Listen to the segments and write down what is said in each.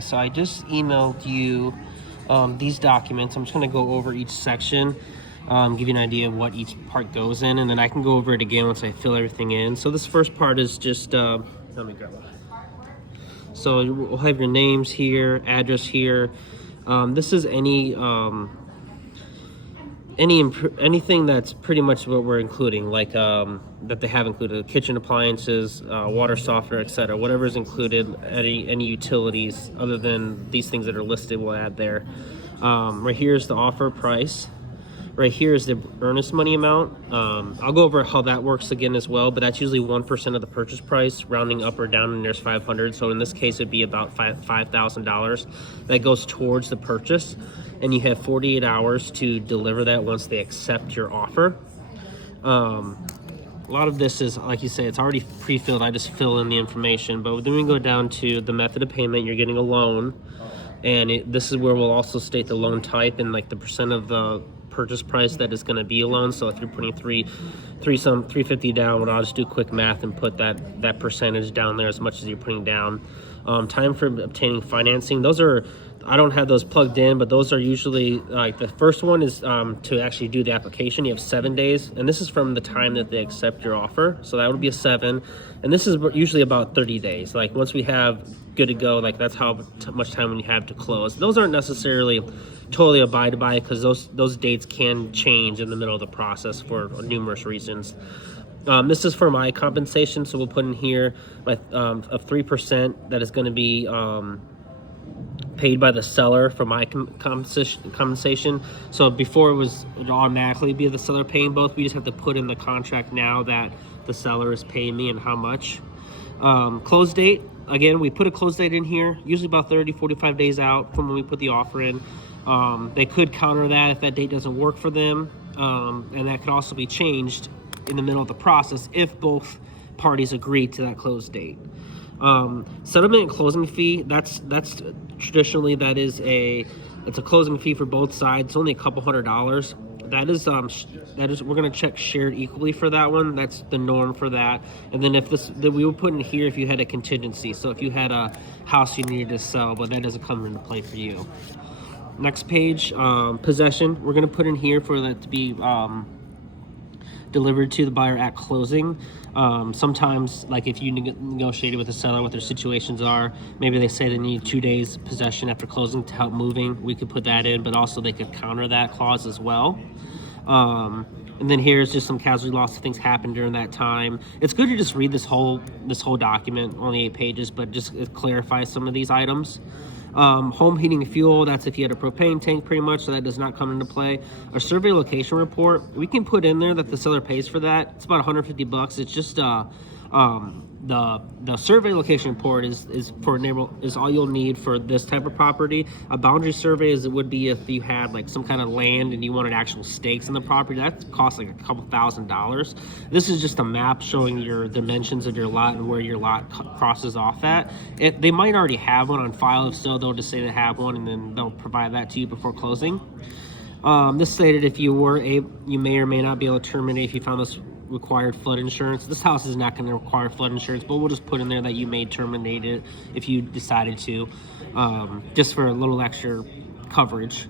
So I just emailed you these documents. I'm just going to go over each section, give you an idea of what each part goes in, and then I can go over it again once I fill everything in. So this first part is just, let me grab it. So we'll have your names here, address here. This is anything that's pretty much what we're including, like that they have included: kitchen appliances, water softener, etc. Whatever is included, any utilities other than these things that are listed, we'll add there. Right here is the offer price. Right here is the earnest money amount. I'll go over how that works again as well, but that's usually 1% of the purchase price, rounding up or down, and there's 500. So in this case, it'd be about $5,000 that goes towards the purchase, and you have 48 hours to deliver that once they accept your offer. A lot of this is, like you say, it's already pre-filled. I just fill in the information, but then we go down to the method of payment. You're getting a loan, and this is where we'll also state the loan type and like the percent of the purchase price that is going to be a loan. So if you're putting 350 down, well, I'll just do quick math and put that percentage down there as much as you're putting down. Time for obtaining financing. Those are, I don't have those plugged in, but those are usually like the first one is to actually do the application. You have 7 days, and this is from the time that they accept your offer. So that would be a 7, and this is usually about 30 days. Like once we have good to go, like that's how much time we have to close. Those aren't necessarily totally abided by because those dates can change in the middle of the process for numerous reasons. This is for my compensation, so we'll put in here of 3% that is going to be paid by the seller for my compensation. So before it would automatically be the seller paying both. We just have to put in the contract now that the seller is paying me and how much. Close date, again, we put a close date in here, usually about 30-45 days out from when we put the offer in. They could counter that if that date doesn't work for them, and that could also be changed in the middle of the process if both parties agree to that close date. Settlement and closing fee, that's traditionally it's a closing fee for both sides. It's only a couple $100. That is we're going to check shared equally for that one. That's the norm for that. And then we will put in here if you had a contingency. So if you had a house you needed to sell, but that doesn't come into play for you. Next page, possession. We're going to put in here for that to be delivered to the buyer at closing. Sometimes, like if you negotiated with the seller what their situations are, maybe they say they need 2 days possession after closing to help moving, we could put that in, but also they could counter that clause as well. And then here's just some casualty loss if things happen during that time. It's good to just read this whole document, only 8 pages, but just clarify some of these items. Home heating and fuel, that's if you had a propane tank pretty much, so that does not come into play. A survey location report, we can put in there that the seller pays for that. It's about $150. It's just the survey location report is all you'll need for this type of property. A boundary survey it would be if you had like some kind of land and you wanted actual stakes in the property. That costs like a couple $1,000s. This is just a map showing your dimensions of your lot and where your lot crosses off at. They might already have one on file. If so, they'll just say they have one and then they'll provide that to you before closing. This stated if you may or may not be able to terminate if you found this required flood insurance. This house is not going to require flood insurance, but we'll just put in there that you may terminate it if you decided to, just for a little extra coverage.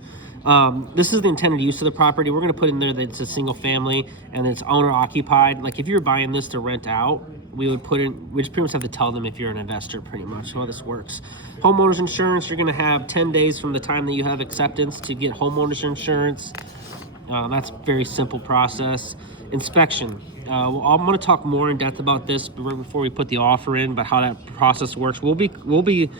This is the intended use of the property. We're going to put in there that it's a single family and it's owner occupied. Like if you're buying this to rent out, we just pretty much have to tell them if you're an investor, pretty much how this works. Homeowners insurance, you're going to have 10 days from the time that you have acceptance to get homeowners insurance. That's a very simple process. Inspection. I'm going to talk more in depth about this right before we put the offer in, but how that process works. We'll be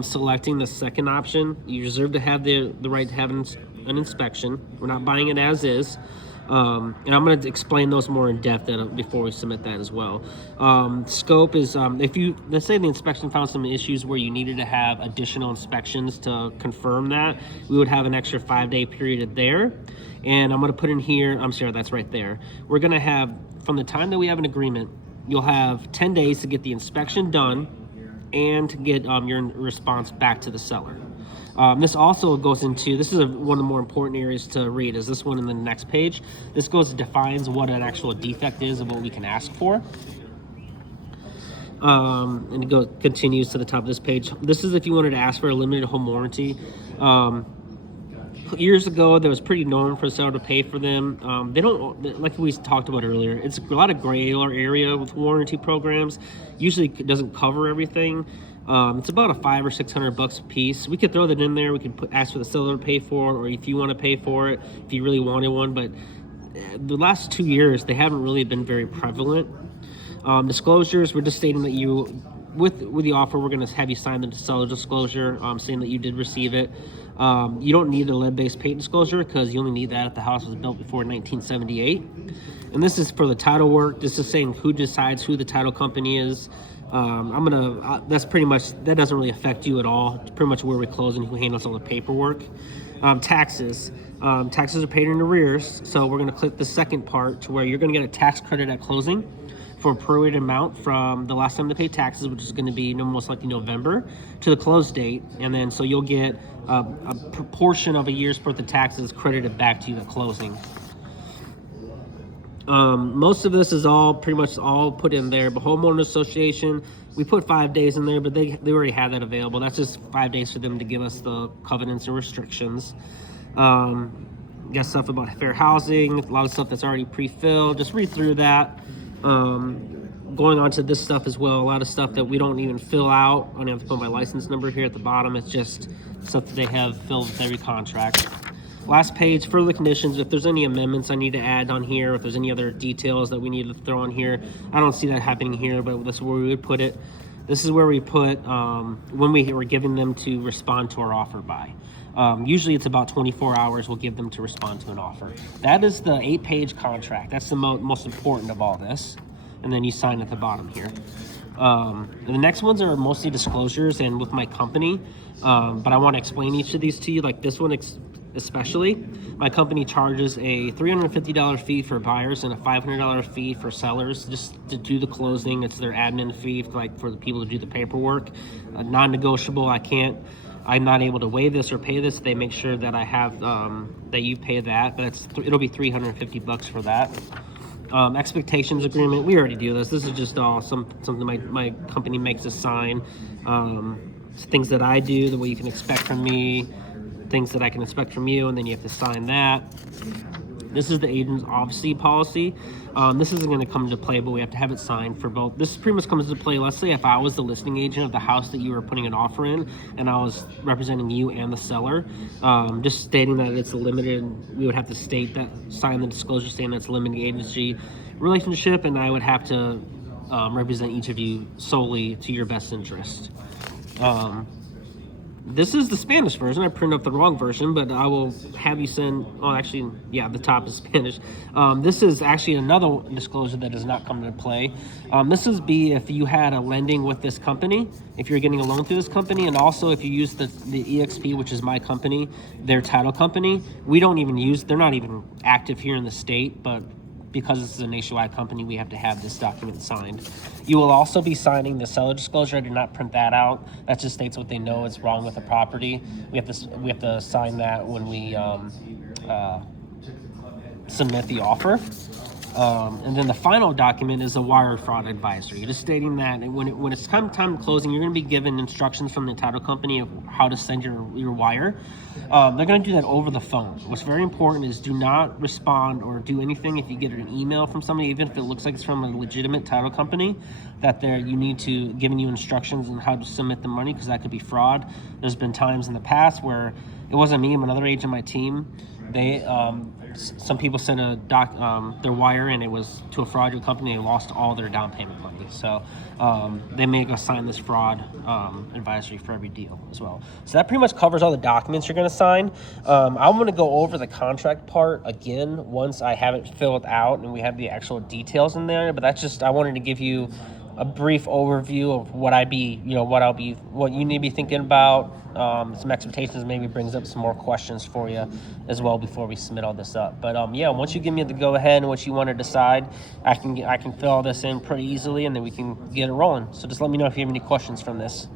selecting the second option. You reserve to have the right to have an inspection. We're not buying it as is. And I'm going to explain those more in depth before we submit that as well. Scope is let's say the inspection found some issues where you needed to have additional inspections to confirm that, we would have an extra 5-day period there. And I'm going to put in here, I'm sorry, that's right there. We're going to have, from the time that we have an agreement, you'll have 10 days to get the inspection done and to get your response back to the seller. This also goes into, this is one of the more important areas to read, is this one in the next page. This defines what an actual defect is and what we can ask for. And it continues to the top of this page. This is if you wanted to ask for a limited home warranty. Years ago, that was pretty known for the seller to pay for them. They don't, like we talked about earlier, it's a lot of gray area with warranty programs. Usually it doesn't cover everything. It's about a $500 or $600 a piece. We could throw that in there. We could ask for the seller to pay for it, or if you want to pay for it, if you really wanted one. But the last 2 years, they haven't really been very prevalent. Disclosures, we're just stating that you, with the offer, we're going to have you sign the seller disclosure, saying that you did receive it. You don't need a lead-based paint disclosure because you only need that if the house was built before 1978. And this is for the title work. This is saying who decides who the title company is. That's pretty much, that doesn't really affect you at all. It's pretty much where we close and who handles all the paperwork. Taxes. Taxes are paid in arrears. So we're going to click the second part to where you're going to get a tax credit at closing for a prorated amount from the last time they paid taxes, which is going to be most likely November, to the close date. And then so you'll get a proportion of a year's worth of taxes credited back to you at closing. Most of this is all pretty much all put in there. But homeowner association, we put 5 days in there, but they already had that available. That's just 5 days for them to give us the covenants and restrictions. Got stuff about fair housing, a lot of stuff that's already pre-filled. Just read through that. Going on to this stuff as well, a lot of stuff that we don't even fill out. I have to put my license number here at the bottom. It's just stuff that they have filled with every contract. Last page, further conditions. If there's any amendments I need to add on here, if there's any other details that we need to throw on here, I don't see that happening here, but this is where we would put it. This is where we put when we were giving them to respond to our offer by. Usually it's about 24 hours we'll give them to respond to an offer. That is the 8-page contract. That's the most important of all this. And then you sign at the bottom here. The next ones are mostly disclosures and with my company. But I want to explain each of these to you. Like this one especially, my company charges a $350 fee for buyers and a $500 fee for sellers just to do the closing. It's their admin fee, for the people to do the paperwork. Non-negotiable. I'm not able to waive this or pay this. They make sure that I have that you pay that, but it'll be $350 for that. Expectations agreement. We already do this. This is just all something my company makes us sign. Things that I do, the way you can expect from me, things that I can expect from you, and then you have to sign that. This is the agent's obviously policy. This isn't going to come into play, but we have to have it signed for both. This pretty much comes into play, let's say if I was the listing agent of the house that you were putting an offer in, and I was representing you and the seller, just stating that it's a limited, we would have to sign the disclosure saying that's a limited agency relationship, and I would have to represent each of you solely to your best interest. This is the Spanish version. I printed up the wrong version, but I will have you send, the top is Spanish. This is actually another disclosure that does not come into play. This would be if you had a lending with this company, if you're getting a loan through this company, and also if you use the EXP, which is my company, their title company. We don't even they're not even active here in the state, but because this is a nationwide company, we have to have this document signed. You will also be signing the seller disclosure. I did not print that out. That just states what they know is wrong with the property. We have to sign that when we submit the offer. And then the final document is a wire fraud advisory, just stating that when it's time of closing, you're going to be given instructions from the title company of how to send your wire. They're going to do that over the phone. What's very important is do not respond or do anything if you get an email from somebody, even if it looks like it's from a legitimate title company, that you need to giving you instructions on how to submit the money, because that could be fraud. There's been times in the past where it wasn't me, but another agent on my team. Some people sent their wire and it was to a fraudulent company. They lost all their down payment money. So they make us sign this fraud advisory for every deal as well. So that pretty much covers all the documents you're going to sign. I'm going to go over the contract part again once I have it filled out and we have the actual details in there. But that's just, I wanted to give you a brief overview of what you need to be thinking about, some expectations, maybe brings up some more questions for you as well before we submit all this up. But once you give me the go ahead and what you want to decide, I can fill all this in pretty easily and then we can get it rolling. So just let me know if you have any questions from this.